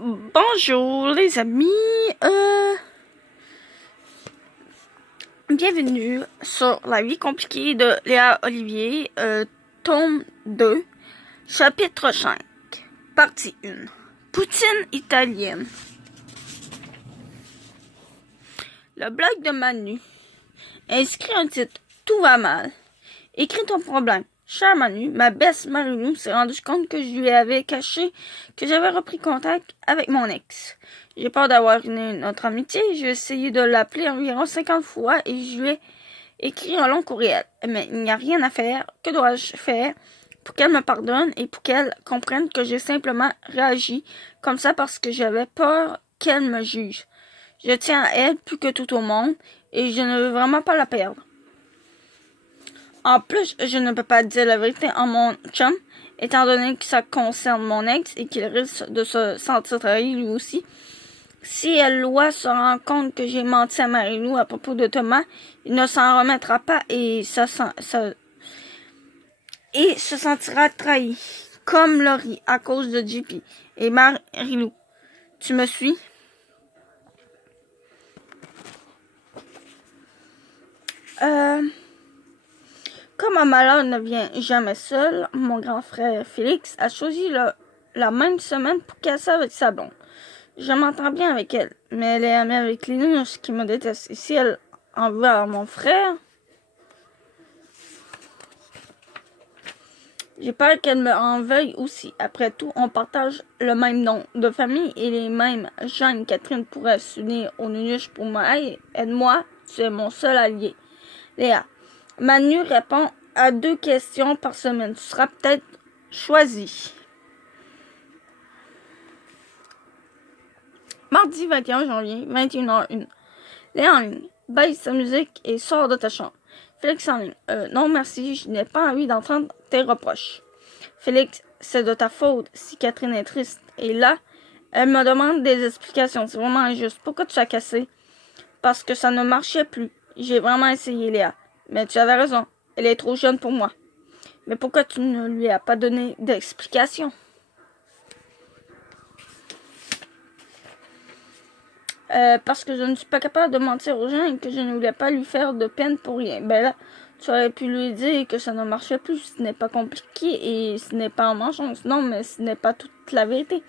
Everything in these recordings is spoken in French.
Bonjour les amis, bienvenue sur La vie compliquée de Léa Olivier, tome 2, chapitre 5, partie 1, poutine italienne. Le blog de Manu inscrit un titre « Tout va mal ». Écris ton problème. Cher Manu, ma belle Marilou s'est rendue compte que je lui avais caché que j'avais repris contact avec mon ex. J'ai peur d'avoir ruiné notre amitié. J'ai essayé de l'appeler environ 50 fois et je lui ai écrit un long courriel. Mais il n'y a rien à faire. Que dois-je faire pour qu'elle me pardonne et pour qu'elle comprenne que j'ai simplement réagi comme ça parce que j'avais peur qu'elle me juge. Je tiens à elle plus que tout au monde et je ne veux vraiment pas la perdre. En plus, je ne peux pas dire la vérité à mon chum, étant donné que ça concerne mon ex et qu'il risque de se sentir trahi lui aussi. Si Eloi se rend compte que j'ai menti à Marilou à propos de Thomas, il ne s'en remettra pas et se sentira trahi, comme Laurie, à cause de JP et Marilou. Tu me suis? Comme un malheur ne vient jamais seul, mon grand frère Félix a choisi la même semaine pour casser avec sa blonde. Je m'entends bien avec elle, mais elle est amie avec Linus qui me déteste. Et si elle en veut à mon frère, j'ai peur qu'elle me en veuille aussi. Après tout, on partage le même nom de famille et les mêmes gènes. Catherine pourrait s'unir au Linus pour moi. Hey, aide-moi, tu es mon seul allié. Léa. Manu répond à 2 questions par semaine. Tu seras peut-être choisi. Mardi 21 janvier, 21h01. Léa en ligne. Baisse sa musique et sors de ta chambre. Félix en ligne. Non merci, je n'ai pas envie d'entendre tes reproches. Félix, c'est de ta faute si Catherine est triste. Et là, elle me demande des explications. C'est vraiment injuste. Pourquoi tu as cassé? Parce que ça ne marchait plus. J'ai vraiment essayé, Léa. Mais tu avais raison, elle est trop jeune pour moi. Mais pourquoi tu ne lui as pas donné d'explication? Parce que je ne suis pas capable de mentir aux gens et que je ne voulais pas lui faire de peine pour rien. Ben là, tu aurais pu lui dire que ça ne marchait plus. Ce n'est pas compliqué et ce n'est pas en mensonge. Non, mais ce n'est pas toute la vérité.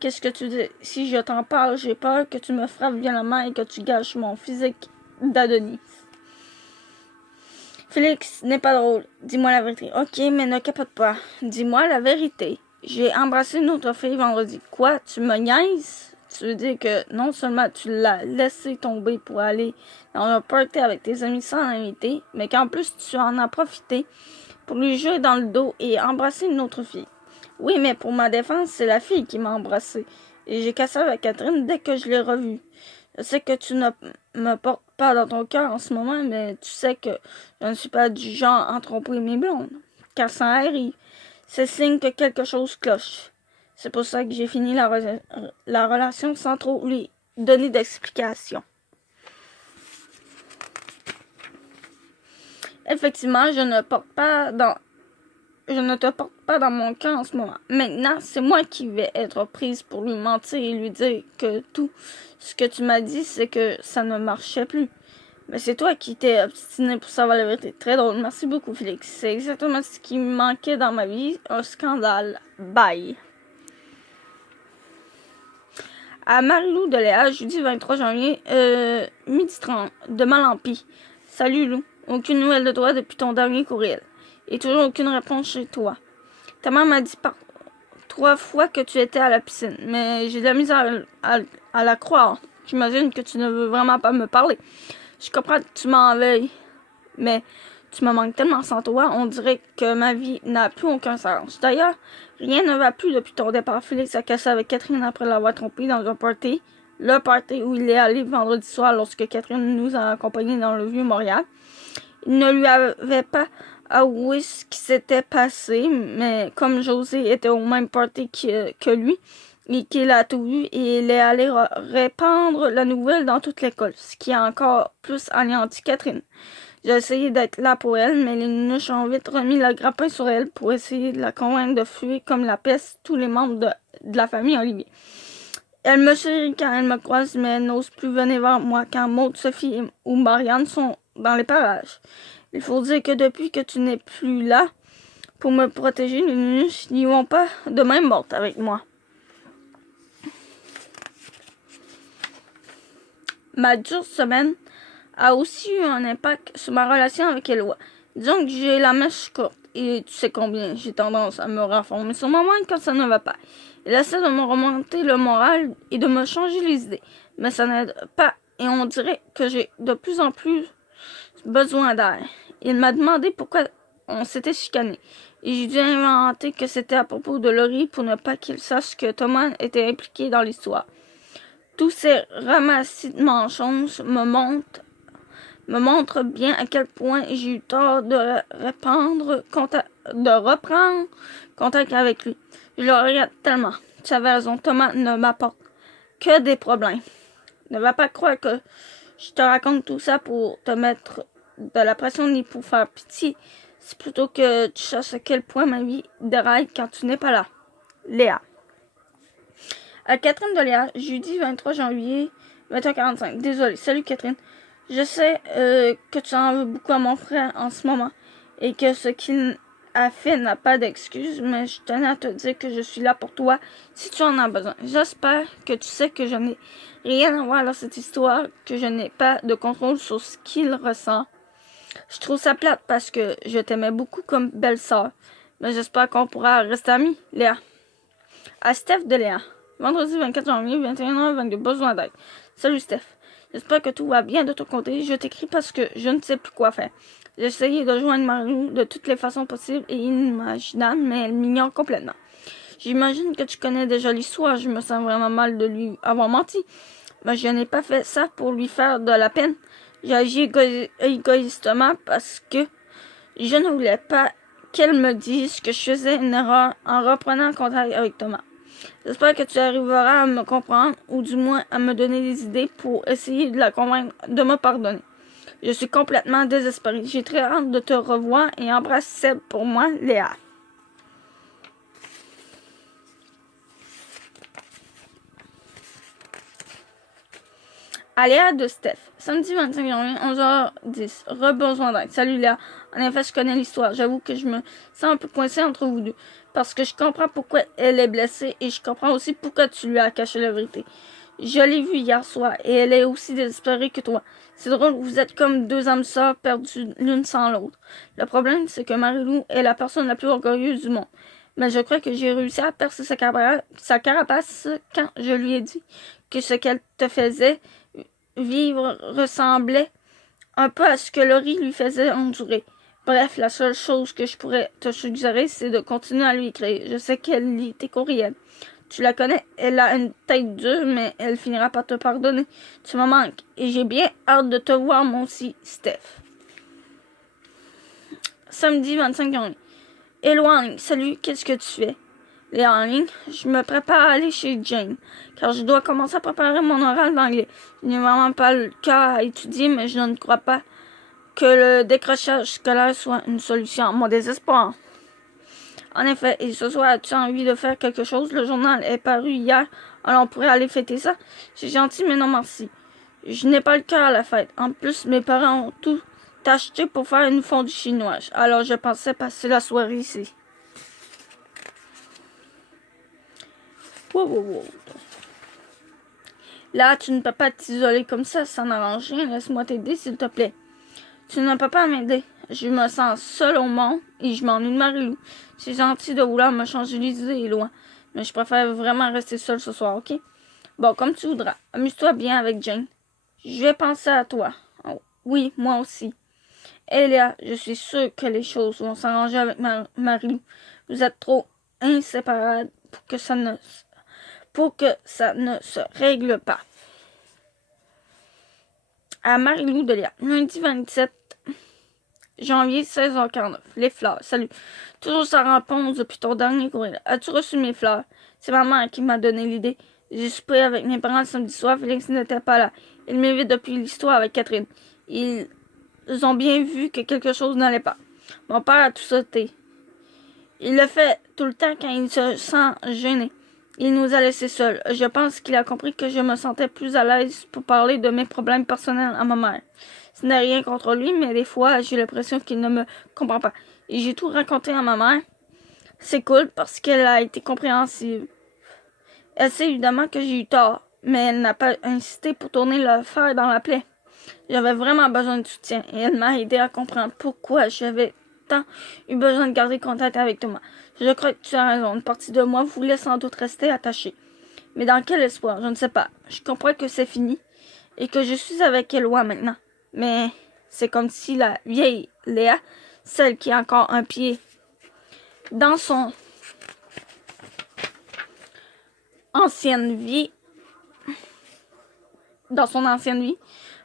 Qu'est-ce que tu dis? Si je t'en parle, j'ai peur que tu me frappes violemment et que tu gâches mon physique d'Adonis. Félix, n'est pas drôle. Dis-moi la vérité. Ok, mais ne capote pas. Dis-moi la vérité. J'ai embrassé une autre fille vendredi. Quoi? Tu me niaises? Tu veux dire que non seulement tu l'as laissé tomber pour aller dans un party avec tes amis sans l'inviter, mais qu'en plus tu en as profité pour lui jouer dans le dos et embrasser une autre fille. Oui, mais pour ma défense, c'est la fille qui m'a embrassé. Et j'ai cassé avec Catherine dès que je l'ai revue. Je sais que tu ne me portes pas dans ton cœur en ce moment, mais tu sais que je ne suis pas du genre à tromper mes blondes. Car sans Harry, c'est signe que quelque chose cloche. C'est pour ça que j'ai fini la relation sans trop lui donner d'explication. Effectivement, je ne te porte pas dans mon cœur en ce moment. Maintenant, c'est moi qui vais être prise pour lui mentir et lui dire que tout ce que tu m'as dit, c'est que ça ne marchait plus. Mais c'est toi qui t'es obstiné pour savoir la vérité. Très drôle. Merci beaucoup, Félix. C'est exactement ce qui me manquait dans ma vie. Un scandale. Bye. À Marilou de Léa, jeudi 23 janvier, 12h30, de Malampi. Salut Lou. Aucune nouvelle de toi depuis ton dernier courriel. Et toujours aucune réponse chez toi. Ta mère m'a dit 3 fois que tu étais à la piscine, mais j'ai de la misère à la croire. J'imagine que tu ne veux vraiment pas me parler. Je comprends que tu m'en veuilles, mais tu me manques tellement sans toi, on dirait que ma vie n'a plus aucun sens. D'ailleurs, rien ne va plus depuis ton départ. Félix a cassé avec Catherine après l'avoir trompée dans un party. Le party où il est allé vendredi soir lorsque Catherine nous a accompagnés dans le Vieux-Montréal. Il ne lui avait pas avoué ce qui s'était passé, mais comme José était au même party que lui, et qu'il a tout vu, et il est allé répandre la nouvelle dans toute l'école, ce qui a encore plus anéanti Catherine. J'ai essayé d'être là pour elle, mais les nunuches ont vite remis le grappin sur elle pour essayer de la convaincre de fuir comme la peste tous les membres de la famille Olivier. Elle me sourit quand elle me croise, mais elle n'ose plus venir vers moi quand Maud, Sophie ou Marianne sont dans les parages. Il faut dire que depuis que tu n'es plus là pour me protéger, ils n'y vont pas de même morte avec moi. Ma dure semaine a aussi eu un impact sur ma relation avec Éloi. Disons que j'ai la mèche courte et tu sais combien j'ai tendance à me renfermer sur moi-même quand ça ne va pas. Il essaie de me remonter le moral et de me changer les idées, mais ça n'aide pas et on dirait que j'ai de plus en plus besoin d'air. Il m'a demandé pourquoi on s'était chicané et j'ai dû inventer que c'était à propos de Laurie pour ne pas qu'il sache que Thomas était impliqué dans l'histoire. Tous ces ramassis de mensonges me montrent bien à quel point j'ai eu tort de reprendre contact avec lui. Je le regrette tellement. Tu avais raison, Thomas ne m'apporte que des problèmes. Ne va pas croire que je te raconte tout ça pour te mettre de la pression ni pour faire pitié. C'est plutôt que tu saches à quel point ma vie déraille quand tu n'es pas là. Léa. À Catherine de Léa, jeudi 23 janvier, 20h45. Désolée. Salut Catherine. Je sais que tu en veux beaucoup à mon frère en ce moment et que ce qu'il a fait n'a pas d'excuse, mais je tenais à te dire que je suis là pour toi si tu en as besoin. J'espère que tu sais que je n'ai rien à voir dans cette histoire, que je n'ai pas de contrôle sur ce qu'il ressent. Je trouve ça plate parce que je t'aimais beaucoup comme belle-sœur, mais j'espère qu'on pourra rester amis, Léa. À Steph de Léa. Vendredi 24 janvier, 21h22, besoin d'aide. Salut Steph. J'espère que tout va bien de ton côté. Je t'écris parce que je ne sais plus quoi faire. J'ai essayé de joindre Marie de toutes les façons possibles et inimaginables, mais elle m'ignore complètement. J'imagine que tu connais déjà l'histoire. Je me sens vraiment mal de lui avoir menti. Mais je n'ai pas fait ça pour lui faire de la peine. J'ai agi égoïstement parce que je ne voulais pas qu'elle me dise que je faisais une erreur en reprenant contact avec Thomas. J'espère que tu arriveras à me comprendre ou du moins à me donner des idées pour essayer de la convaincre de me pardonner. Je suis complètement désespérée. J'ai très hâte de te revoir et embrasse Seb pour moi, Léa. À Léa de Steph. Samedi 25 janvier, 11h10. Besoin d'aide. Salut Léa. En effet, je connais l'histoire. J'avoue que je me sens un peu coincée entre vous deux. Parce que je comprends pourquoi elle est blessée et je comprends aussi pourquoi tu lui as caché la vérité. Je l'ai vue hier soir et elle est aussi désespérée que toi. C'est drôle, vous êtes comme deux âmes sœurs perdues l'une sans l'autre. Le problème, c'est que Marie-Lou est la personne la plus orgueilleuse du monde. Mais je crois que j'ai réussi à percer sa carapace quand je lui ai dit que ce qu'elle te faisait vivre ressemblait un peu à ce que Laurie lui faisait endurer. Bref, la seule chose que je pourrais te suggérer, c'est de continuer à lui écrire. Je sais qu'elle lit tes courriels. Tu la connais, elle a une tête dure, mais elle finira par te pardonner. Tu me manques, et j'ai bien hâte de te voir, moi aussi, Steph. Samedi 25 janvier. Hello en ligne. Salut, qu'est-ce que tu fais? Léa en ligne. Je me prépare à aller chez Jane, car je dois commencer à préparer mon oral d'anglais. Je n'ai vraiment pas le cœur à étudier, mais je ne crois pas que le décrochage scolaire soit une solution à mon désespoir. En effet, et ce soir, as-tu envie de faire quelque chose? Le journal est paru hier, alors on pourrait aller fêter ça. C'est gentil, mais non merci. Je n'ai pas le cœur à la fête. En plus, mes parents ont tout acheté pour faire une fondue chinoise, alors je pensais passer la soirée ici. Wow. Là, tu ne peux pas t'isoler comme ça n'arrange rien. Laisse-moi t'aider, s'il te plaît. Tu ne peux pas m'aider. Je me sens seule au monde et je m'ennuie de Marie-Lou. C'est gentil de vouloir me changer les idées, loin. Mais je préfère vraiment rester seule ce soir, ok? Bon, comme tu voudras. Amuse-toi bien avec Jane. Je vais penser à toi. Oh, oui, moi aussi. Léa, je suis sûre que les choses vont s'arranger avec Marie-Lou. Vous êtes trop inséparables pour que ça ne se règle pas. À Marie-Lou de Léa. Lundi 27 janvier, 16h49. Les fleurs. Salut. Toujours sans réponse depuis ton dernier courriel. As-tu reçu mes fleurs? C'est ma mère qui m'a donné l'idée. J'ai soupé avec mes parents le samedi soir. Félix n'était pas là. Il m'évite depuis l'histoire avec Catherine. Ils ont bien vu que quelque chose n'allait pas. Mon père a tout sauté. Il le fait tout le temps quand il se sent gêné. Il nous a laissés seuls. Je pense qu'il a compris que je me sentais plus à l'aise pour parler de mes problèmes personnels à ma mère. Ce n'est rien contre lui, mais des fois, j'ai l'impression qu'il ne me comprend pas. Et j'ai tout raconté à ma mère. C'est cool parce qu'elle a été compréhensive. Elle sait évidemment que j'ai eu tort, mais elle n'a pas insisté pour tourner le fer dans la plaie. J'avais vraiment besoin de soutien et elle m'a aidé à comprendre pourquoi j'avais tant eu besoin de garder contact avec Thomas. Je crois que tu as raison. Une partie de moi voulait sans doute rester attachée. Mais dans quel espoir? Je ne sais pas. Je comprends que c'est fini et que je suis avec Eloi maintenant. Mais c'est comme si la vieille Léa, celle qui a encore un pied dans son ancienne vie,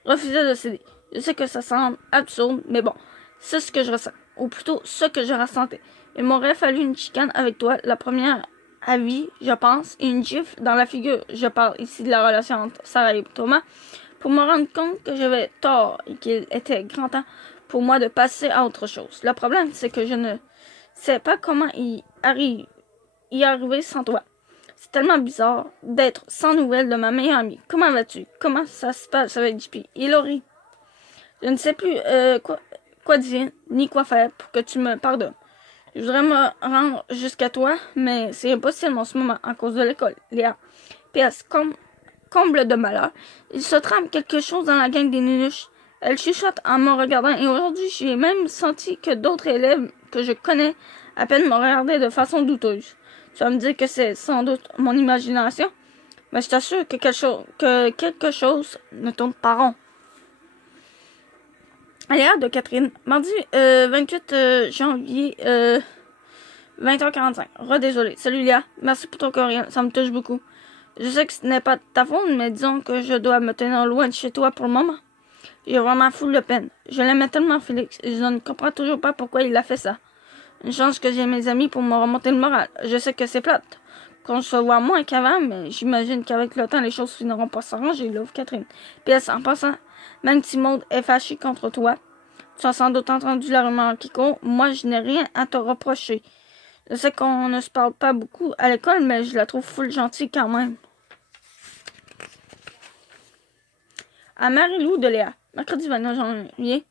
refusait de céder. Je sais que ça semble absurde, mais bon, c'est ce que je ressens. Ou plutôt, ce que je ressentais. Il m'aurait fallu une chicane avec toi, la première à vie, je pense, et une gifle dans la figure. Je parle ici de la relation entre Sarah et Thomas, pour me rendre compte que j'avais tort et qu'il était grand temps pour moi de passer à autre chose. Le problème, c'est que je ne sais pas comment y arriver sans toi. C'est tellement bizarre d'être sans nouvelles de ma meilleure amie. Comment vas-tu? Comment ça se passe avec JP? Et Laurie? Je ne sais plus quoi dire ni quoi faire pour que tu me pardonnes. Je voudrais me rendre jusqu'à toi, mais c'est impossible en ce moment à cause de l'école. Léa. PS, comble de malheur, il se trame quelque chose dans la gang des nunuches. Elle chuchote en me regardant et aujourd'hui j'ai même senti que d'autres élèves que je connais à peine me regardaient de façon douteuse. Tu vas me dire que c'est sans doute mon imagination, mais je t'assure que quelque chose ne tourne pas rond. Léa de Catherine, mardi 28 janvier 20h45. Redésolé. Salut Léa, merci pour ton courriel, ça me touche beaucoup. Je sais que ce n'est pas de ta faute, mais disons que je dois me tenir loin de chez toi pour le moment. J'ai vraiment full de peine. Je l'aimais tellement Félix, et je ne comprends toujours pas pourquoi il a fait ça. Une chance que j'ai mes amis pour me remonter le moral. Je sais que c'est plate, qu'on se voit moins qu'avant, mais j'imagine qu'avec le temps, les choses finiront par s'arranger, l'ouvre Catherine. PS, en passant, même si Maud est fâchée contre toi, tu as sans doute entendu la rumeur qui court, moi je n'ai rien à te reprocher. Je sais qu'on ne se parle pas beaucoup à l'école, mais je la trouve full gentille quand même. À Marie-Lou de Léa, mercredi 29 janvier,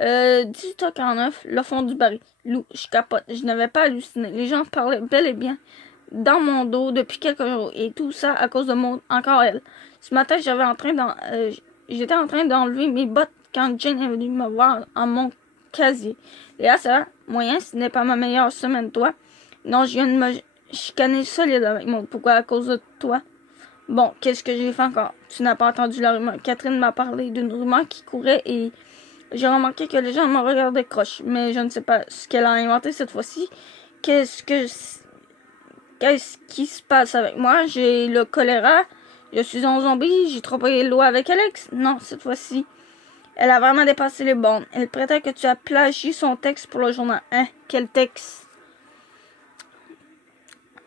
18h49, le fond du baril. Lou, je capote, je n'avais pas halluciné. Les gens parlaient bel et bien dans mon dos depuis quelques jours, et tout ça à cause de Maud, encore elle. Ce matin, j'étais en train d'enlever mes bottes quand Jane est venue me voir en mon casier. Léa, ça va? Moyen, ce n'est pas ma meilleure semaine, toi. Non, je viens de me chicaner solide avec Maud. Pourquoi? À cause de toi? Bon, qu'est-ce que j'ai fait encore? Tu n'as pas entendu la rumeur. Catherine m'a parlé d'une rumeur qui courait et j'ai remarqué que les gens me regardaient croche. Mais je ne sais pas ce qu'elle a inventé cette fois-ci. Qu'est-ce qui se passe avec moi? J'ai le choléra. Je suis un zombie. J'ai trompé l'eau avec Alex. Non, cette fois-ci, elle a vraiment dépassé les bornes. Elle prétend que tu as plagié son texte pour le journal. Hein? Quel texte?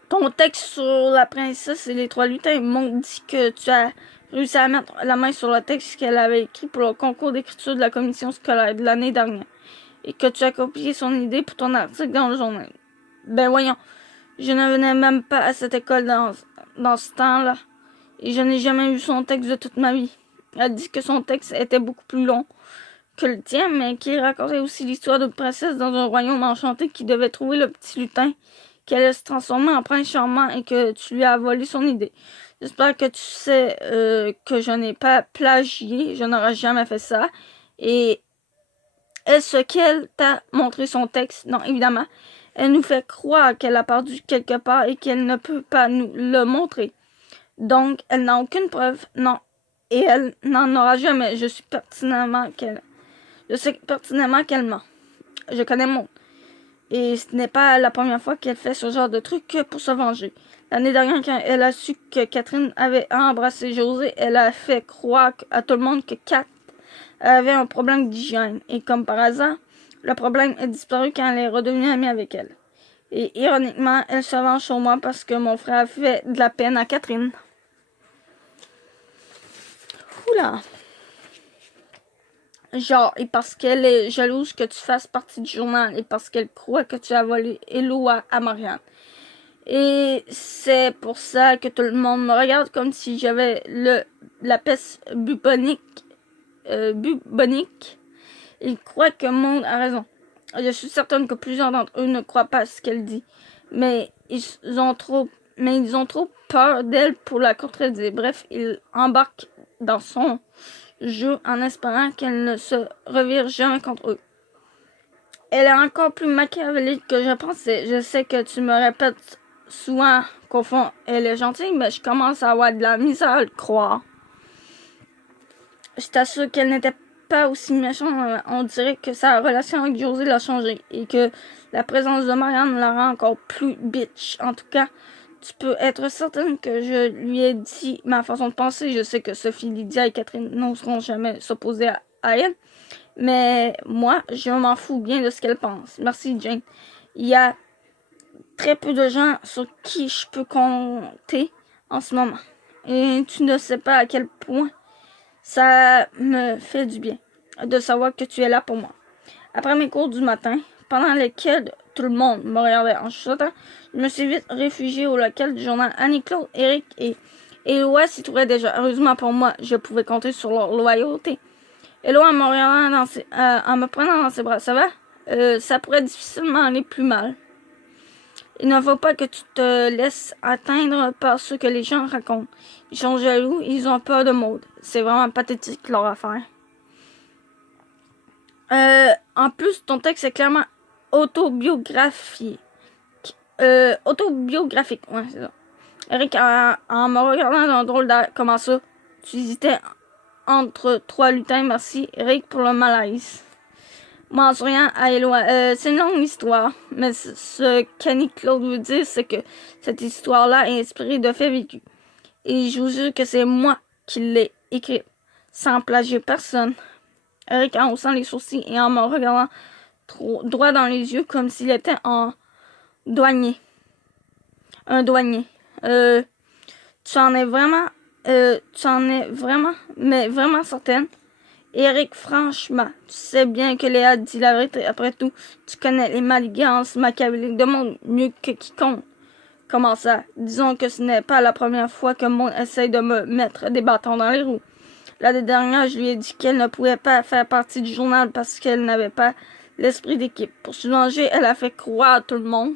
Ton texte sur la princesse et les trois lutins m'ont dit que tu as réussi à mettre la main sur le texte qu'elle avait écrit pour le concours d'écriture de la commission scolaire de l'année dernière et que tu as copié son idée pour ton article dans le journal. Ben voyons, je ne venais même pas à cette école dans ce temps-là et je n'ai jamais vu son texte de toute ma vie. Elle dit que son texte était beaucoup plus long que le tien, mais qu'il racontait aussi l'histoire d'une princesse dans un royaume enchanté qui devait trouver le petit lutin qu'elle allait se transformer en prince charmant et que tu lui as volé son idée. J'espère que tu sais que je n'ai pas plagié, je n'aurais jamais fait ça. Et est-ce qu'elle t'a montré son texte? Non, évidemment. Elle nous fait croire qu'elle a perdu quelque part et qu'elle ne peut pas nous le montrer. Donc, elle n'a aucune preuve, non. Et elle n'en aura jamais. Je sais pertinemment qu'elle ment. Je connais mon. Et ce n'est pas la première fois qu'elle fait ce genre de truc pour se venger. L'année dernière, quand elle a su que Catherine avait embrassé José, elle a fait croire à tout le monde que Kat avait un problème d'hygiène. Et comme par hasard, le problème est disparu quand elle est redevenue amie avec elle. Et ironiquement, elle se venge sur moi parce que mon frère fait de la peine à Catherine. Oula! Genre, et parce qu'elle est jalouse que tu fasses partie du journal et parce qu'elle croit que tu as volé Eloi à Marianne. Et c'est pour ça que tout le monde me regarde comme si j'avais la peste bubonique. Ils croient que Maud a raison. Je suis certaine que plusieurs d'entre eux ne croient pas ce qu'elle dit. Mais ils ont trop peur d'elle pour la contredire. Bref, ils embarquent dans son jeu en espérant qu'elle ne se revire jamais contre eux. Elle est encore plus machiavélique que je pensais. Je sais que tu me répètes souvent qu'au fond, elle est gentille, mais je commence à avoir de la misère à le croire. Je t'assure qu'elle n'était pas aussi méchante. On dirait que sa relation avec Josie l'a changé et que la présence de Marianne la rend encore plus bitch. En tout cas, tu peux être certaine que je lui ai dit ma façon de penser. Je sais que Sophie, Lydia et Catherine n'oseront jamais s'opposer à elle. Mais moi, je m'en fous bien de ce qu'elle pense. Merci, Jane. Il y a très peu de gens sur qui je peux compter en ce moment. Et tu ne sais pas à quel point ça me fait du bien de savoir que tu es là pour moi. Après mes cours du matin, pendant lesquels tout le monde me regardait en chuchotant, je me suis vite réfugiée au local du journal. Annie-Claude, Eric et Éloi s'y trouvaient déjà. Heureusement pour moi, je pouvais compter sur leur loyauté. Éloi, en me prenant dans ses bras, ça va? Ça pourrait difficilement aller plus mal. Il ne faut pas que tu te laisses atteindre par ce que les gens racontent. Ils sont jaloux, ils ont peur de Maud. C'est vraiment pathétique leur affaire. En plus, ton texte est clairement autobiographique. Autobiographique, ouais, c'est ça. Eric, en me regardant d'un drôle d'air, comment ça? Tu hésitais entre trois lutins, merci. Eric pour le malaise. Moi, en souriant à Éloi, c'est une longue histoire, mais ce qu'Annie-Claude veut dire, c'est que cette histoire-là est inspirée de faits vécus. Et je vous jure que c'est moi qui l'ai écrite, sans plagier personne. Eric en haussant les sourcils et en me regardant droit dans les yeux comme s'il était un douanier. Tu en es vraiment, mais vraiment certaine? Eric, franchement, tu sais bien que Léa dit la vérité. Après tout, tu connais les manigances machiavéliques de Maud mieux que quiconque. Comment ça? Disons que ce n'est pas la première fois que Maud essaye de me mettre des bâtons dans les roues. L'année dernière, je lui ai dit qu'elle ne pouvait pas faire partie du journal parce qu'elle n'avait pas l'esprit d'équipe. Pour se venger, elle a fait croire à tout le monde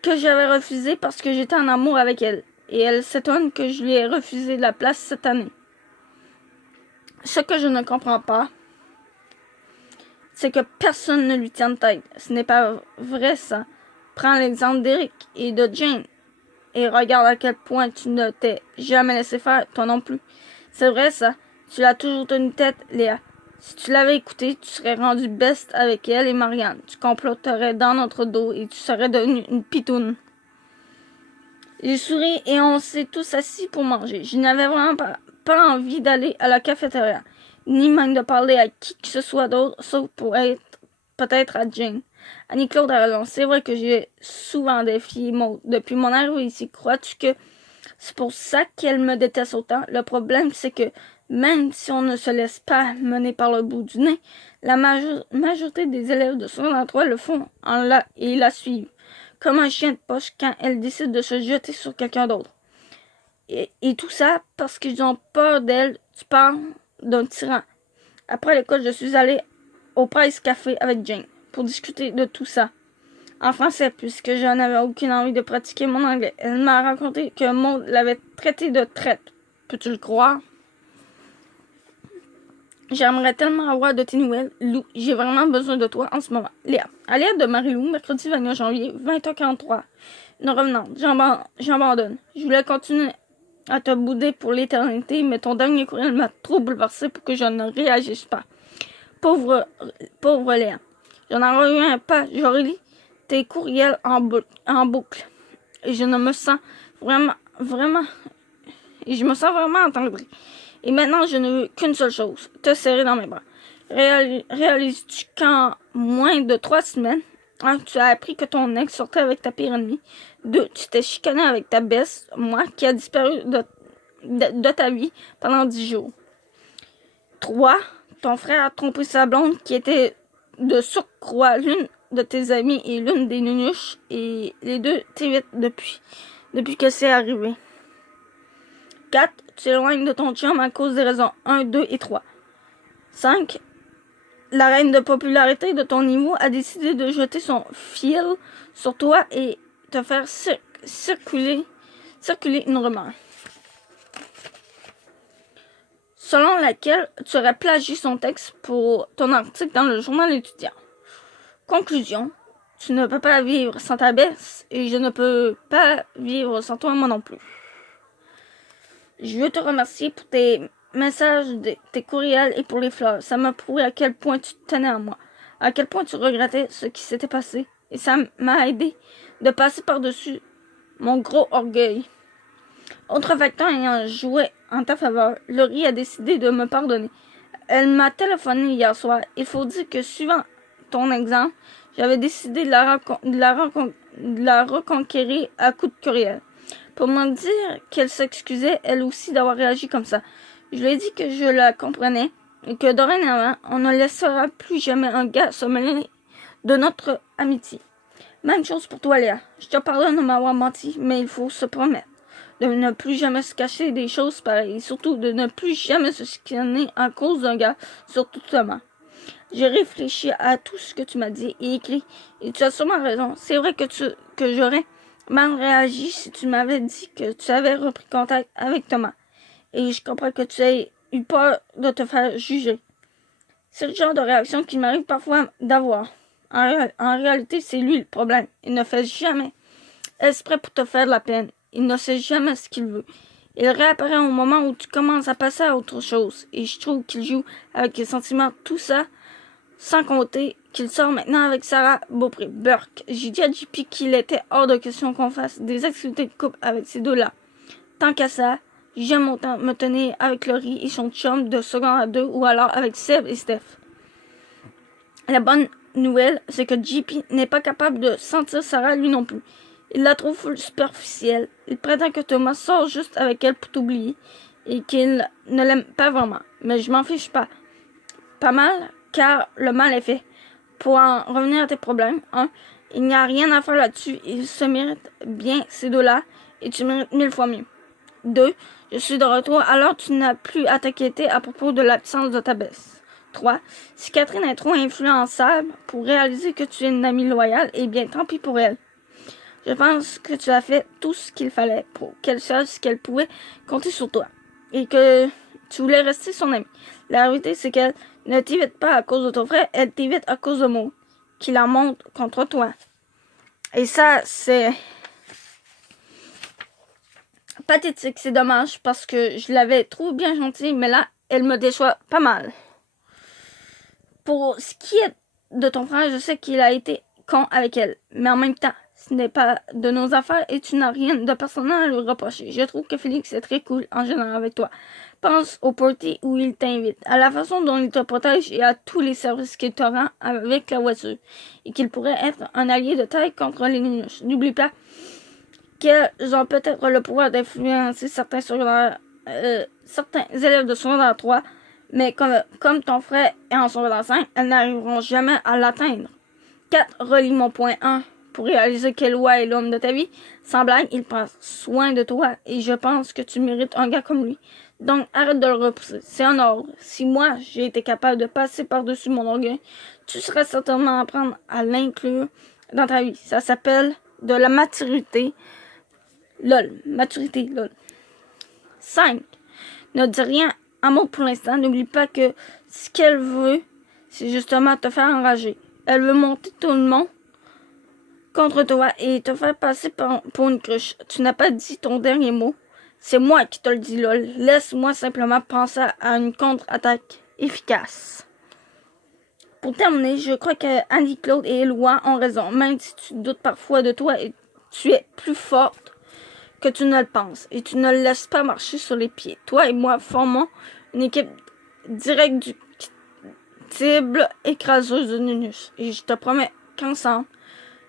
que j'avais refusé parce que j'étais en amour avec elle. Et elle s'étonne que je lui ai refusé la place cette année. Ce que je ne comprends pas, c'est que personne ne lui tienne tête. Ce n'est pas vrai, ça. Prends l'exemple d'Eric et de Jane. Et regarde à quel point tu ne t'es jamais laissé faire, toi non plus. C'est vrai, ça. Tu l'as toujours tenu tête, Léa. Si tu l'avais écouté, tu serais rendu best avec elle et Marianne. Tu comploterais dans notre dos et tu serais devenue une pitoune. J'ai souri et on s'est tous assis pour manger. Je n'avais vraiment pas envie d'aller à la cafétéria, ni même de parler à qui que ce soit d'autre, sauf pour être peut-être à Jane. Annie-Claude a raison. C'est vrai que j'ai souvent défié Maud depuis mon arrivée ici. Crois-tu que c'est pour ça qu'elle me déteste autant? Le problème, c'est que même si on ne se laisse pas mener par le bout du nez, la majorité des élèves de secondaire 3 le font et la suivent. Comme un chien de poche quand elle décide de se jeter sur quelqu'un d'autre. Et tout ça parce qu'ils ont peur d'elle. Tu parles d'un tyran. Après l'école, je suis allée au Price Café avec Jane pour discuter de tout ça. En français, puisque je n'avais aucune envie de pratiquer mon anglais. Elle m'a raconté que Maud l'avait traité de traite. Peux-tu le croire? J'aimerais tellement avoir de tes nouvelles, Lou. J'ai vraiment besoin de toi en ce moment. Léa. À Léa de Marie-Lou, mercredi 29 janvier, 20h43. Une revenante. J'abandonne. Je voulais continuer à te bouder pour l'éternité, mais ton dernier courriel m'a trop bouleversé pour que je ne réagisse pas. Pauvre Léa. Je n'en reviens pas. J'aurais lu tes courriels en boucle. Et je me sens vraiment attendrie. Et maintenant, je ne veux qu'une seule chose, te serrer dans mes bras. Réalises-tu qu'en moins de 3 semaines, 1, tu as appris que ton ex sortait avec ta pire ennemie. 2, tu t'es chicané avec ta best, moi, qui a disparu de ta vie pendant 10 jours. 3, ton frère a trompé sa blonde qui était de surcroît l'une de tes amis est l'une des nunuches et les deux t'évitent depuis que c'est arrivé. 4. Tu t'éloignes de ton chum à cause des raisons 1, 2 et 3. 5. La reine de popularité de ton niveau a décidé de jeter son fil sur toi et te faire circuler une rumeur selon laquelle tu aurais plagié son texte pour ton article dans le journal étudiant. Conclusion, tu ne peux pas vivre sans ta baisse et je ne peux pas vivre sans toi, moi non plus. Je veux te remercier pour tes messages, tes courriels et pour les fleurs. Ça m'a prouvé à quel point tu tenais à moi, à quel point tu regrettais ce qui s'était passé. Et ça m'a aidé de passer par-dessus mon gros orgueil. Autre facteur ayant joué en ta faveur, Laurie a décidé de me pardonner. Elle m'a téléphoné hier soir. Il faut dire que, suivant ton exemple, j'avais décidé de la reconquérir à coups de courriel. Pour me dire qu'elle s'excusait, elle aussi, d'avoir réagi comme ça. Je lui ai dit que je la comprenais et que dorénavant, on ne laissera plus jamais un gars se mêler de notre amitié. Même chose pour toi, Léa. Je te pardonne de m'avoir menti, mais il faut se promettre de ne plus jamais se cacher des choses pareilles et surtout de ne plus jamais se chicaner à cause d'un gars, surtout Thomas. J'ai réfléchi à tout ce que tu m'as dit et écrit et tu as sûrement raison. C'est vrai que j'aurais mal réagi si tu m'avais dit que tu avais repris contact avec Thomas. Et je comprends que tu aies eu peur de te faire juger. C'est le genre de réaction qui m'arrive parfois d'avoir. En réalité, c'est lui le problème. Il ne fait jamais exprès pour te faire de la peine. Il ne sait jamais ce qu'il veut. Il réapparaît au moment où tu commences à passer à autre chose. Et je trouve qu'il joue avec les sentiments, tout ça, sans compter qu'il sort maintenant avec Sarah Beaupré-Burke. J'ai dit à JP qu'il était hors de question qu'on fasse des activités de couple avec ces deux-là. Tant qu'à ça, j'aime autant me tenir avec Laurie et son chum de secondaire 2 ou alors avec Seb et Steph. La bonne nouvelle, c'est que JP n'est pas capable de sentir Sarah lui non plus. Il la trouve superficielle. Il prétend que Thomas sort juste avec elle pour t'oublier et qu'il ne l'aime pas vraiment. Mais je m'en fiche pas. Pas mal, car le mal est fait. Pour en revenir à tes problèmes, 1. Il n'y a rien à faire là-dessus. Ils se méritent bien, ces deux-là, et tu mérites 1000 fois mieux. 2. Je suis de retour, alors tu n'as plus à t'inquiéter à propos de l'absence de ta baisse. 3. Si Catherine est trop influençable pour réaliser que tu es une amie loyale, eh bien, tant pis pour elle. Je pense que tu as fait tout ce qu'il fallait pour qu'elle sache qu'elle pouvait compter sur toi et que tu voulais rester son amie. La vérité, c'est qu'elle ne t'évite pas à cause de ton frère, elle t'évite à cause de mots qui la montent contre toi. Et ça, c'est pathétique, c'est dommage parce que je l'avais trouvé bien gentille, mais là, elle me déçoit pas mal. Pour ce qui est de ton frère, je sais qu'il a été con avec elle, mais en même temps, ce n'est pas de nos affaires et tu n'as rien de personnel à lui reprocher. Je trouve que Félix est très cool en général avec toi. Pense au party où il t'invite, à la façon dont il te protège et à tous les services qu'il te rend avec la voiture. Et qu'il pourrait être un allié de taille contre les nunuches. N'oublie pas qu'ils ont peut-être le pouvoir d'influencer certains élèves de secondaire 3, mais comme ton frère est en secondaire 5, elles n'arriveront jamais à l'atteindre. 4. Relis mon point 1. Pour réaliser que Eloi est l'homme de ta vie, sans blague, il prend soin de toi et je pense que tu mérites un gars comme lui. Donc, arrête de le repousser. C'est un ordre. Si moi, j'ai été capable de passer par-dessus mon orgueil, tu serais certainement à apprendre à l'inclure dans ta vie. Ça s'appelle de la maturité. LOL. Maturité, LOL. 5. Ne dis rien à mot pour l'instant. N'oublie pas que ce qu'elle veut, c'est justement te faire enrager. Elle veut monter tout le monde contre toi et te faire passer pour une cruche. Tu n'as pas dit ton dernier mot. C'est moi qui te le dis, lol. Laisse-moi simplement penser à une contre-attaque efficace. Pour terminer, je crois que Annie-Claude et Éloi ont raison. Même si tu doutes parfois de toi, et tu es plus forte que tu ne le penses. Et tu ne le laisses pas marcher sur les pieds. Toi et moi formons une équipe directible écraseuse de Nunus. Et je te promets qu'ensemble,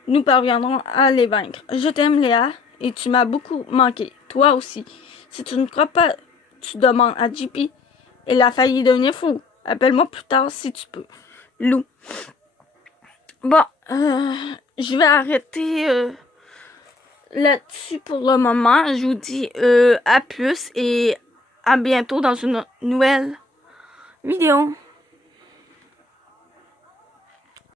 nous parviendrons à les vaincre. Je t'aime, Léa, et tu m'as beaucoup manqué. Toi aussi. Si tu ne crois pas, tu demandes à JP. Il a failli devenir fou. Appelle-moi plus tard si tu peux. Lou. Bon, Je vais arrêter là-dessus pour le moment. Je vous dis à plus et à bientôt dans une nouvelle vidéo.